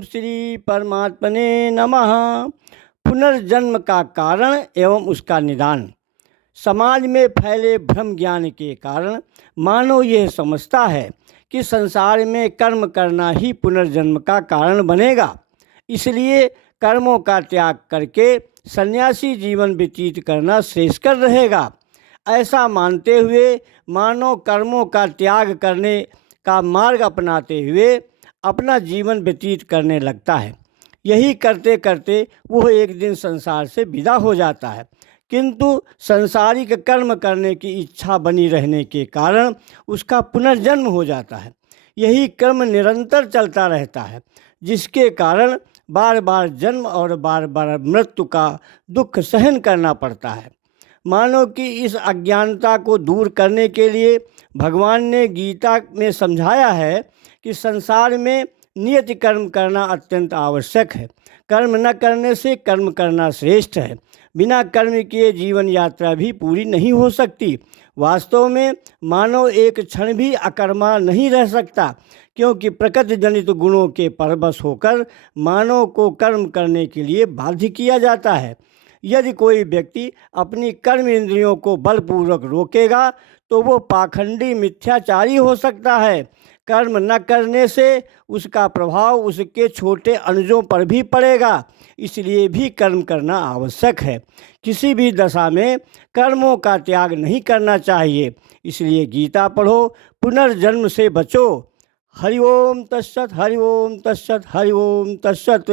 ओम श्री परमात्मने नमः। पुनर्जन्म का कारण एवं उसका निदान। समाज में फैले भ्रम ज्ञान के कारण मानव यह समझता है कि संसार में कर्म करना ही पुनर्जन्म का कारण बनेगा, इसलिए कर्मों का त्याग करके सन्यासी जीवन व्यतीत करना श्रेयस्कर रहेगा। ऐसा मानते हुए मानव कर्मों का त्याग करने का मार्ग अपनाते हुए अपना जीवन व्यतीत करने लगता है। यही करते करते वह एक दिन संसार से विदा हो जाता है, किंतु सांसारिक कर्म करने की इच्छा बनी रहने के कारण उसका पुनर्जन्म हो जाता है। यही कर्म निरंतर चलता रहता है, जिसके कारण बार बार जन्म और बार बार मृत्यु का दुख सहन करना पड़ता है। मानव की इस अज्ञानता को दूर करने के लिए भगवान ने गीता में समझाया है कि संसार में नियत कर्म करना अत्यंत आवश्यक है। कर्म न करने से कर्म करना श्रेष्ठ है। बिना कर्म किए जीवन यात्रा भी पूरी नहीं हो सकती। वास्तव में मानव एक क्षण भी अकर्मा नहीं रह सकता, क्योंकि प्रकृति जनित गुणों के परवश होकर मानव को कर्म करने के लिए बाध्य किया जाता है। यदि कोई व्यक्ति अपनी कर्म इंद्रियों को बलपूर्वक रोकेगा तो वो पाखंडी मिथ्याचारी हो सकता है। कर्म न करने से उसका प्रभाव उसके छोटे अनुजों पर भी पड़ेगा, इसलिए भी कर्म करना आवश्यक है। किसी भी दशा में कर्मों का त्याग नहीं करना चाहिए। इसलिए गीता पढ़ो, पुनर्जन्म से बचो। हरि ओम तत्सत, हरि ओम तत्सत, हरि ओम तत्सत।